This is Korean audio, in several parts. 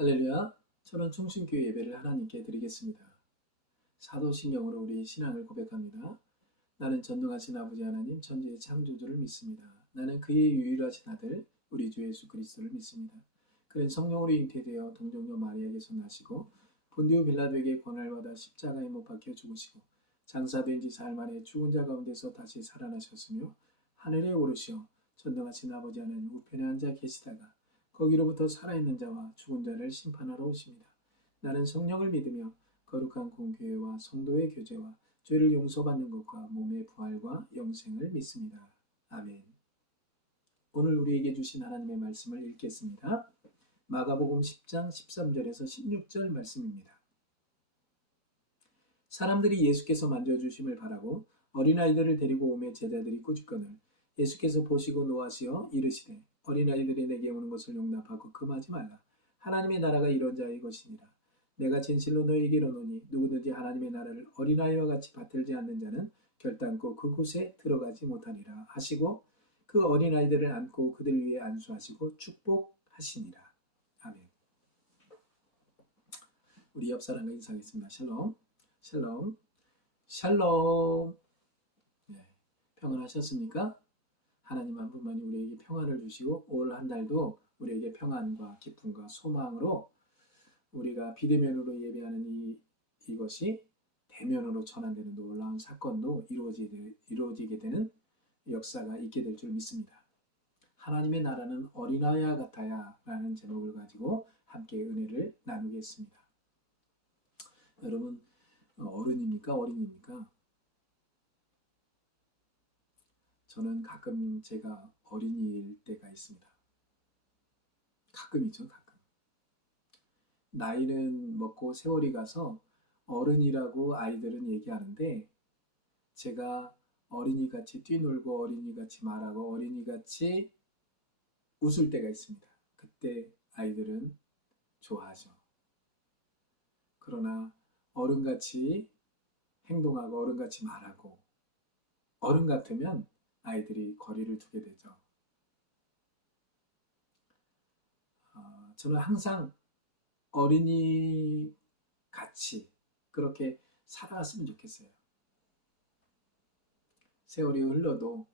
할렐루야. 저는 충신교회 예배를 하나님께 드리겠습니다. 사도신경으로 우리 신앙을 고백합니다. 나는 전능하신 아버지 하나님 천지의 창조주를 믿습니다. 나는 그의 유일하신 아들 우리 주 예수 그리스도를 믿습니다. 그는 성령으로 잉태되어 동정녀 마리아에게서 나시고 본디오 빌라도에게 고난을 받아 십자가에 못 박혀 죽으시고 장사된 지 사흘 만에 죽은 자 가운데서 다시 살아나셨으며 하늘에 오르시어 전능하신 아버지 하나님 우편에 앉아 계시다가 거기로부터 살아있는 자와 죽은 자를 심판하러 오십니다. 나는 성령을 믿으며 거룩한 공교회와 성도의 교제와 죄를 용서받는 것과 몸의 부활과 영생을 믿습니다. 아멘. 오늘 우리에게 주신 하나님의 말씀을 읽겠습니다. 마가복음 10장 13절에서 16절 말씀입니다. 사람들이 예수께서 만져주심을 바라고 어린아이들을 데리고 오매 제자들이 꾸짖거늘 예수께서 보시고 노하시어 이르시되 어린아이들이 내게 오는 것을 용납하고 금하지 말라. 하나님의 나라가 이런 자의 것이니라. 내가 진실로 너희에게 이르노니 누구든지 하나님의 나라를 어린아이와 같이 받들지 않는 자는 결단코 그곳에 들어가지 못하리라 하시고 그 어린아이들을 안고 그들 위에 안수하시고 축복하시니라. 아멘. 우리 옆 사람과 인사하겠습니다. 샬롬, 샬롬, 샬롬. 네, 평안하셨습니까? 하나님 한 분만이 우리에게 평안을 주시고 올 한 달도 우리에게 평안과 기쁨과 소망으로 우리가 비대면으로 예배하는 이것이 대면으로 전환되는 놀라운 사건도 이루어지게 되는 역사가 있게 될 줄 믿습니다. 하나님의 나라는 어린아이와 같아야 라는 제목을 가지고 함께 은혜를 나누겠습니다. 여러분, 어른입니까? 어린입니까? 저는 가끔 제가 어린이일 때가 있습니다. 가끔이죠, 가끔. 나이는 먹고 세월이 가서 어른이라고 아이들은 얘기하는데 제가 어린이같이 뛰놀고 어린이같이 말하고 어린이같이 웃을 때가 있습니다. 그때 아이들은 좋아하죠. 그러나 어른같이 행동하고 어른같이 말하고 어른 같으면 아이들이 거리를 두게 되죠. 저는 항상 어린이 같이 그렇게 살아갔으면 좋겠어요. 세월이 흘러도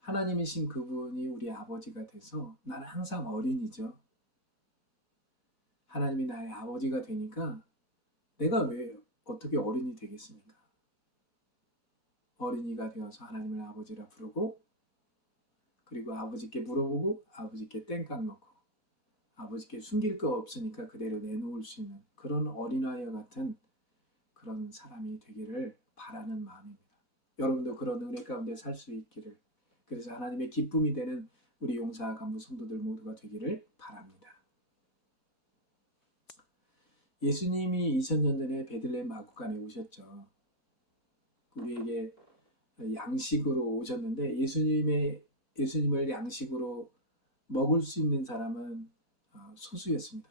하나님이신 그분이 우리 아버지가 돼서 나는 항상 어린이죠. 하나님이 나의 아버지가 되니까 내가 왜 어떻게 어린이 되겠습니까? 어린이가 되어서 하나님을 아버지라 부르고 그리고 아버지께 물어보고 아버지께 땡깡 넣고 아버지께 숨길 거 없으니까 그대로 내놓을 수 있는 그런 어린아이와 같은 그런 사람이 되기를 바라는 마음입니다. 여러분도 그런 은혜 가운데 살 수 있기를 그래서 하나님의 기쁨이 되는 우리 용사 간부 성도들 모두가 되기를 바랍니다. 예수님이 2000년 전에 베들레헴 마구간에 오셨죠. 우리에게 양식으로 오셨는데 예수님을 양식으로 먹을 수 있는 사람은 소수였습니다.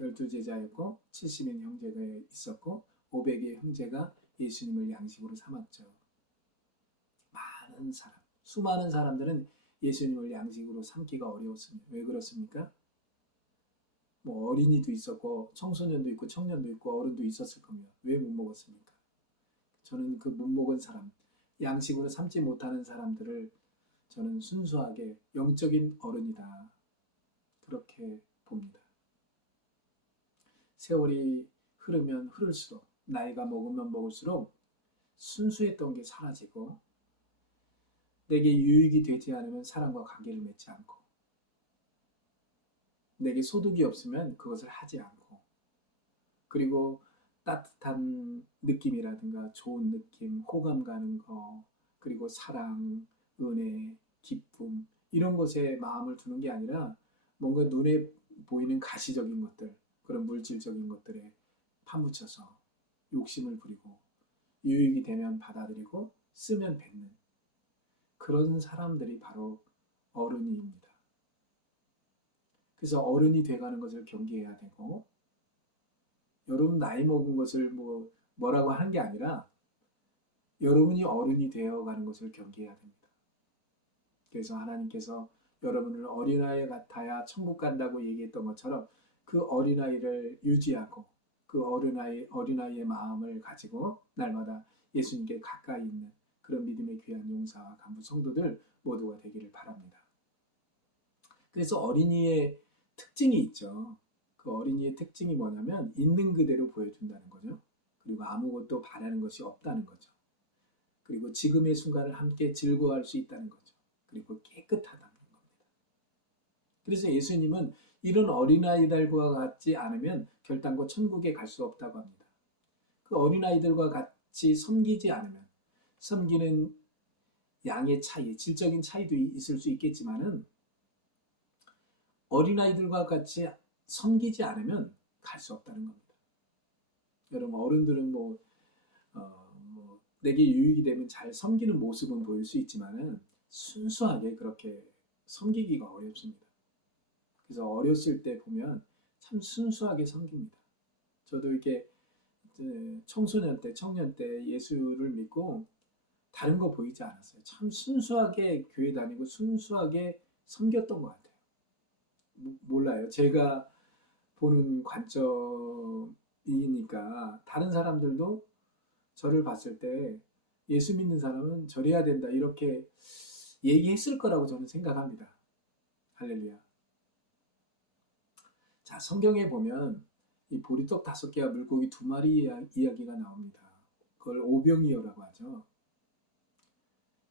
12제자였고 70인 형제가 있었고 500의 형제가 예수님을 양식으로 삼았죠. 많은 사람, 수많은 사람들은 예수님을 양식으로 삼기가 어려웠습니다. 왜 그렇습니까? 뭐 어린이도 있었고 청소년도 있고 청년도 있고 어른도 있었을 겁니다. 왜 못 먹었습니까? 저는 그 못 먹은 사람, 양식으로 삼지 못하는 사람들을 저는 순수하게 영적인 어른이다. 그렇게 봅니다. 세월이 흐르면 흐를수록 나이가 먹으면 먹을수록 순수했던 게 사라지고 내게 유익이 되지 않으면 사람과 관계를 맺지 않고 내게 소득이 없으면 그것을 하지 않고 그리고 따뜻한 느낌이라든가 좋은 느낌, 호감 가는 거 그리고 사랑, 은혜, 기쁨 이런 것에 마음을 두는 게 아니라 뭔가 눈에 보이는 가시적인 것들 그런 물질적인 것들에 파묻혀서 욕심을 부리고 유익이 되면 받아들이고 쓰면 뱉는 그런 사람들이 바로 어른이입니다. 그래서 어른이 돼가는 것을 경계해야 되고 여러분 나이 먹은 것을 뭐라고 하는 게 아니라 여러분이 어른이 되어가는 것을 경계해야 됩니다. 그래서 하나님께서 여러분을 어린아이 같아야 천국 간다고 얘기했던 것처럼 그 어린아이를 유지하고 그 어린아이의 마음을 가지고 날마다 예수님께 가까이 있는 그런 믿음의 귀한 용사와 간부 성도들 모두가 되기를 바랍니다. 그래서 어린이의 특징이 있죠. 그 어린이의 특징이 뭐냐면 있는 그대로 보여준다는 거죠. 그리고 아무것도 바라는 것이 없다는 거죠. 그리고 지금의 순간을 함께 즐거워할 수 있다는 거죠. 그리고 깨끗하다는 겁니다. 그래서 예수님은 이런 어린아이들과 같지 않으면 결단코 천국에 갈 수 없다고 합니다. 그 어린아이들과 같이 섬기지 않으면, 섬기는 양의 차이, 질적인 차이도 있을 수 있겠지만은 어린아이들과 같이 섬기지 않으면 갈 수 없다는 겁니다. 여러분 어른들은 내게 유익이 되면 잘 섬기는 모습은 보일 수 있지만은 순수하게 그렇게 섬기기가 어렵습니다. 그래서 어렸을 때 보면 참 순수하게 섬깁니다. 저도 이렇게 청소년 때, 청년 때 예수를 믿고 다른 거 보이지 않았어요. 참 순수하게 교회 다니고 순수하게 섬겼던 것 같아요. 몰라요. 제가 보는 관점이니까 다른 사람들도 저를 봤을 때 예수 믿는 사람은 저래야 된다 이렇게 얘기했을 거라고 저는 생각합니다. 할렐루야. 자, 성경에 보면 이 보리떡 5개와 물고기 2마리 이야기가 나옵니다. 그걸 오병이어라고 하죠.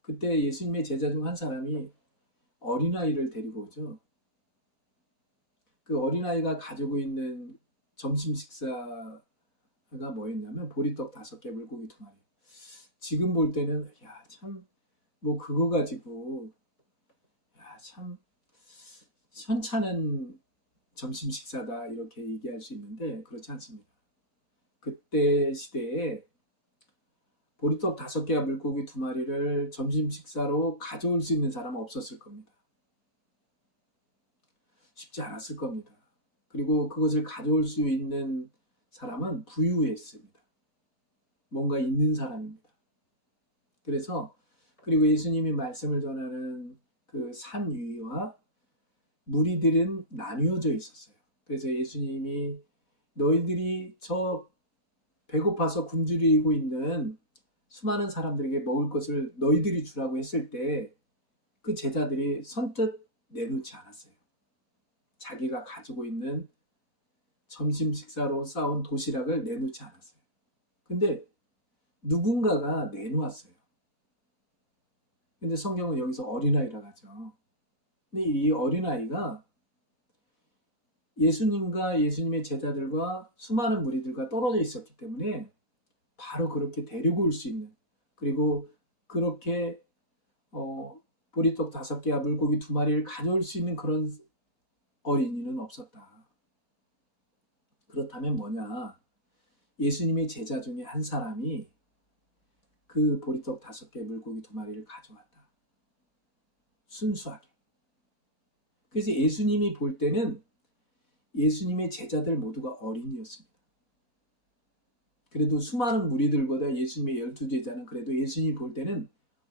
그때 예수님의 제자 중 한 사람이 어린아이를 데리고 오죠. 그 어린아이가 가지고 있는 점심 식사가 뭐였냐면 보리떡 5개, 물고기 2마리. 지금 볼 때는 야, 참 그거 가지고 야, 참 현찮은 점심 식사다 이렇게 얘기할 수 있는데 그렇지 않습니다. 그때 시대에 보리떡 5개와 물고기 2마리를 점심 식사로 가져올 수 있는 사람은 없었을 겁니다. 쉽지 않았을 겁니다. 그리고 그것을 가져올 수 있는 사람은 부유했습니다. 뭔가 있는 사람입니다. 그리고 예수님이 말씀을 전하는 그 산 위와 무리들은 나뉘어져 있었어요. 그래서 예수님이 너희들이 저 배고파서 굶주리고 있는 수많은 사람들에게 먹을 것을 너희들이 주라고 했을 때 그 제자들이 선뜻 내놓지 않았어요. 자기가 가지고 있는 점심 식사로 싸온 도시락을 내놓지 않았어요. 근데 누군가가 내놓았어요. 근데 성경은 여기서 어린아이라고 하죠. 근데 이 어린아이가 예수님과 예수님의 제자들과 수많은 무리들과 떨어져 있었기 때문에 바로 그렇게 데리고 올 수 있는, 그리고 그렇게 보리떡 5개와 물고기 2마리를 가져올 수 있는 그런 어린이는 없었다. 그렇다면 뭐냐? 예수님의 제자 중에 한 사람이 그 보리떡 5개, 물고기 2마리를 가져왔다. 순수하게. 그래서 예수님이 볼 때는 예수님의 제자들 모두가 어린이였습니다. 그래도 수많은 무리들보다 예수님의 12제자는 그래도 예수님이 볼 때는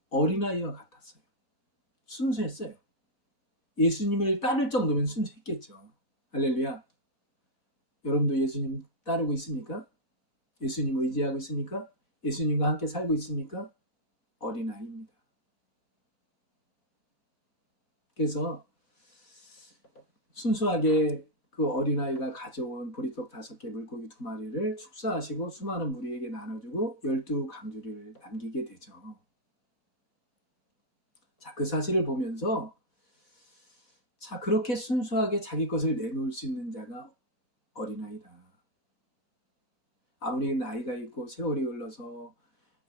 어린아이와 같았어요. 순수했어요. 예수님을 따를 정도면 순수했겠죠. 할렐루야. 여러분도 예수님 따르고 있습니까? 예수님 의지하고 있습니까? 예수님과 함께 살고 있습니까? 어린아이입니다. 그래서 순수하게 그 어린아이가 가져온 보리떡 5개, 물고기 2마리를 축사하시고 수많은 무리에게 나눠주고 12강주리를 남기게 되죠. 자, 그 사실을 보면서 자, 그렇게 순수하게 자기 것을 내놓을 수 있는 자가 어린아이다. 아무리 나이가 있고 세월이 흘러서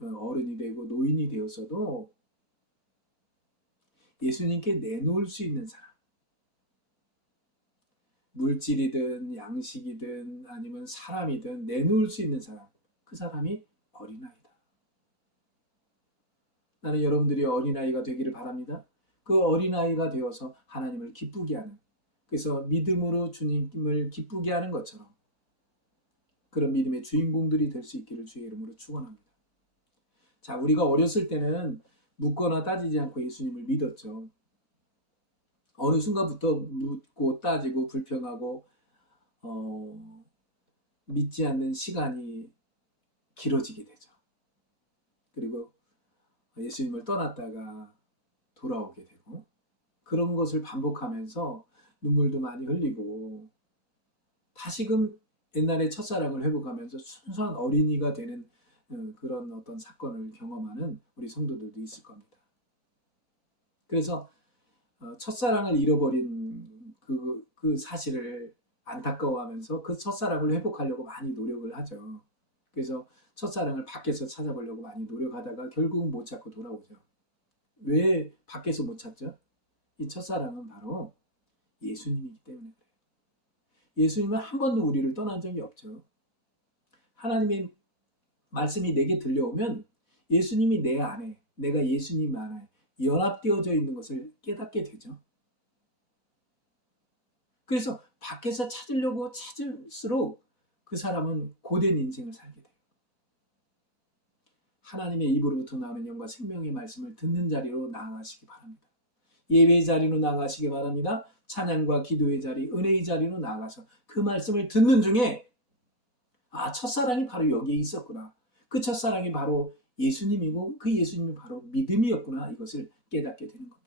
어른이 되고 노인이 되었어도 예수님께 내놓을 수 있는 사람, 물질이든 양식이든 아니면 사람이든 내놓을 수 있는 사람, 그 사람이 어린아이다. 나는 여러분들이 어린아이가 되기를 바랍니다. 그 어린아이가 되어서 하나님을 기쁘게 하는, 그래서 믿음으로 주님을 기쁘게 하는 것처럼 그런 믿음의 주인공들이 될 수 있기를 주의 이름으로 축원합니다. 자, 우리가 어렸을 때는 묻거나 따지지 않고 예수님을 믿었죠. 어느 순간부터 묻고 따지고 불평하고 어, 믿지 않는 시간이 길어지게 되죠. 그리고 예수님을 떠났다가 돌아오게 되고 그런 것을 반복하면서 눈물도 많이 흘리고 다시금 옛날의 첫사랑을 회복하면서 순수한 어린이가 되는 그런 어떤 사건을 경험하는 우리 성도들도 있을 겁니다. 그래서 첫사랑을 잃어버린 그 사실을 안타까워하면서 그 첫사랑을 회복하려고 많이 노력을 하죠. 그래서 첫사랑을 밖에서 찾아보려고 많이 노력하다가 결국은 못 찾고 돌아오죠. 왜 밖에서 못 찾죠? 이 첫사랑은 바로 예수님이기 때문에 그래요. 예수님은 한 번도 우리를 떠난 적이 없죠. 하나님의 말씀이 내게 들려오면 예수님이 내 안에, 내가 예수님 안에 연합되어져 있는 것을 깨닫게 되죠. 그래서 밖에서 찾으려고 찾을수록 그 사람은 고된 인생을 살게 돼요. 하나님의 입으로부터 나오는 영과 생명의 말씀을 듣는 자리로 나아가시기 바랍니다. 예배의 자리로 나아가시기 바랍니다. 찬양과 기도의 자리, 은혜의 자리로 나아가서 그 말씀을 듣는 중에 첫사랑이 바로 여기에 있었구나. 그 첫사랑이 바로 예수님이고 그 예수님이 바로 믿음이었구나. 이것을 깨닫게 되는 겁니다.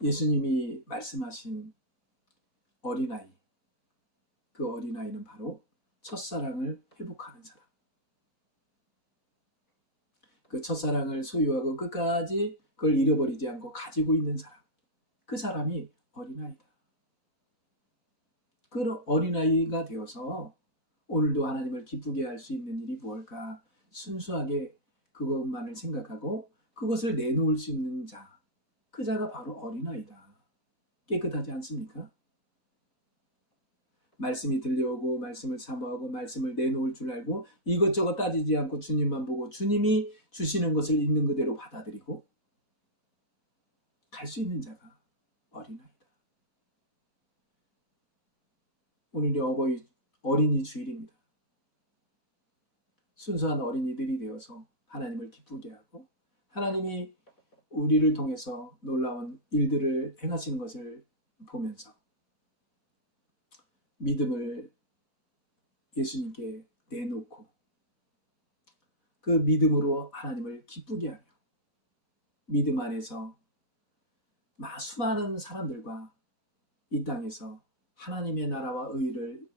예수님이 말씀하신 어린아이, 그 어린아이는 바로 첫사랑을 회복하는 사람. 그 첫사랑을 소유하고 끝까지 그걸 잃어버리지 않고 가지고 있는 사람. 그 사람이 어린아이다. 그 어린아이가 되어서 오늘도 하나님을 기쁘게 할 수 있는 일이 무엇일까? 순수하게 그것만을 생각하고 그것을 내놓을 수 있는 자. 그 자가 바로 어린아이다. 깨끗하지 않습니까? 말씀이 들려오고 말씀을 사모하고 말씀을 내놓을 줄 알고 이것저것 따지지 않고 주님만 보고 주님이 주시는 것을 있는 그대로 받아들이고 갈 수 있는 자가 어린아이다. 오늘이 어린이 주일입니다. 순수한 어린이들이 되어서 하나님을 기쁘게 하고 하나님이 우리를 통해서 놀라운 일들을 행하시는 것을 보면서 믿음을 예수님께 내놓고 그 믿음으로 하나님을 기쁘게 하며 믿음 안에서 수많은 사람들과 이 땅에서 하나님의 나라와 의를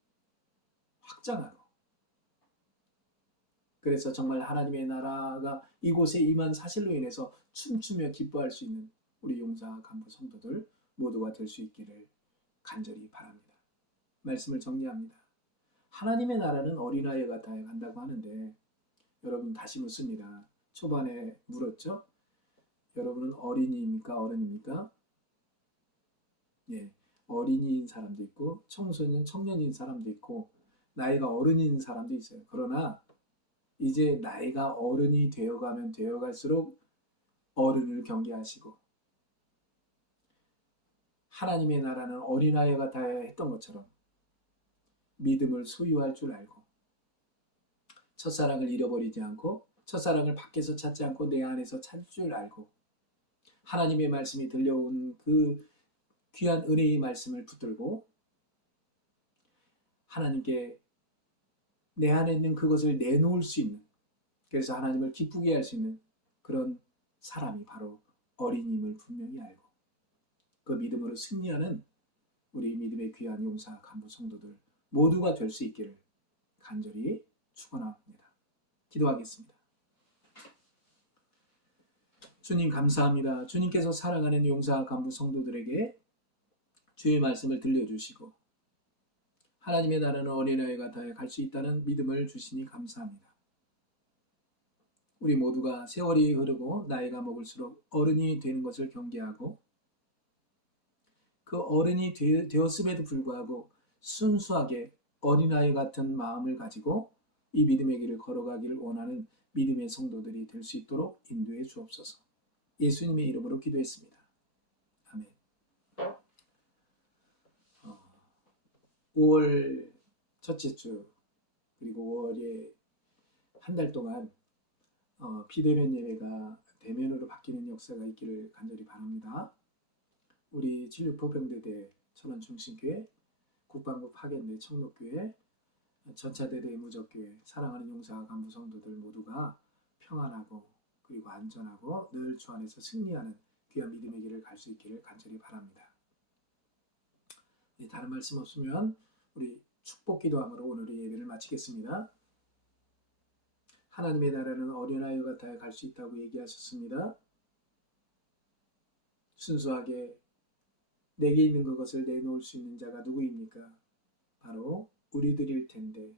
확장하고 그래서 정말 하나님의 나라가 이곳에 임한 사실로 인해서 춤추며 기뻐할 수 있는 우리 용사 간부 성도들 모두가 될 수 있기를 간절히 바랍니다. 말씀을 정리합니다. 하나님의 나라는 어린아이 같아 간다고 하는데 여러분 다시 묻습니다. 초반에 물었죠? 여러분은 어린이입니까? 어른입니까? 예, 어린이인 사람도 있고 청소년, 청년인 사람도 있고 나이가 어른인 사람도 있어요. 그러나 이제 나이가 어른이 되어가면 되어갈수록 어른을 경계하시고 하나님의 나라는 어린아이 같아야 했던 것처럼 믿음을 소유할 줄 알고 첫사랑을 잃어버리지 않고 첫사랑을 밖에서 찾지 않고 내 안에서 찾을 줄 알고 하나님의 말씀이 들려온 그 귀한 은혜의 말씀을 붙들고 하나님께 내 안에 있는 그것을 내놓을 수 있는 그래서 하나님을 기쁘게 할 수 있는 그런 사람이 바로 어린임을 분명히 알고 그 믿음으로 승리하는 우리 믿음의 귀한 용사 간부 성도들 모두가 될 수 있기를 간절히 축원합니다. 기도하겠습니다. 주님 감사합니다. 주님께서 사랑하는 용사 간부 성도들에게 주의 말씀을 들려주시고 하나님의 나라는 어린아이 같아 갈 수 있다는 믿음을 주시니 감사합니다. 우리 모두가 세월이 흐르고 나이가 먹을수록 어른이 되는 것을 경계하고 그 어른이 되었음에도 불구하고 순수하게 어린아이 같은 마음을 가지고 이 믿음의 길을 걸어가기를 원하는 믿음의 성도들이 될 수 있도록 인도해 주옵소서. 예수님의 이름으로 기도했습니다. 아멘. 5월 첫째 주 그리고 5월에 한 달 동안 비대면 예배가 대면으로 바뀌는 역사가 있기를 간절히 바랍니다. 우리 76포병대대 천원중심교회, 국방부 파견대 청록교회, 전차대대 무적교회, 사랑하는 용사 간부 성도들 모두가 평안하고 그리고 안전하고 늘 주 안에서 승리하는 귀한 믿음의 길을 갈 수 있기를 간절히 바랍니다. 네, 다른 말씀 없으면 우리 축복 기도함으로 오늘의 예배를 마치겠습니다. 하나님의 나라는 어린아이와 같아 갈 수 있다고 얘기하셨습니다. 순수하게 내게 있는 그것을 내놓을 수 있는 자가 누구입니까? 바로 우리들일 텐데,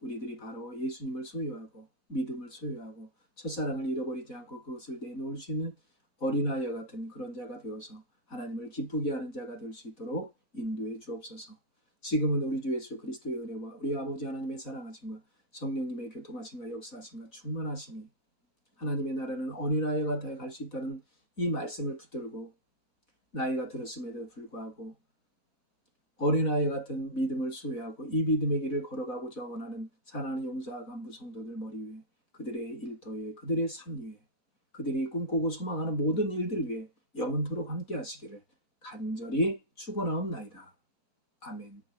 우리들이 바로 예수님을 소유하고 믿음을 소유하고 첫사랑을 잃어버리지 않고 그것을 내놓을 수 있는 어린아이와 같은 그런 자가 되어서 하나님을 기쁘게 하는 자가 될 수 있도록 인도해 주옵소서. 지금은 우리 주 예수 그리스도의 은혜와 우리 아버지 하나님의 사랑하심과 성령님의 교통하심과 역사하심과 충만하심이 하나님의 나라는 어린아이와 같아 갈 수 있다는 이 말씀을 붙들고 나이가 들었음에도 불구하고 어린아이 같은 믿음을 소유하고 이 믿음의 길을 걸어가고자 원하는 사랑하는 용사 간부 성도들 머리 위에, 그들의 일터에, 그들의 삶 위에, 그들이 꿈꾸고 소망하는 모든 일들 위에 영원토록 함께 하시기를 간절히 축원하옵나이다. 아멘.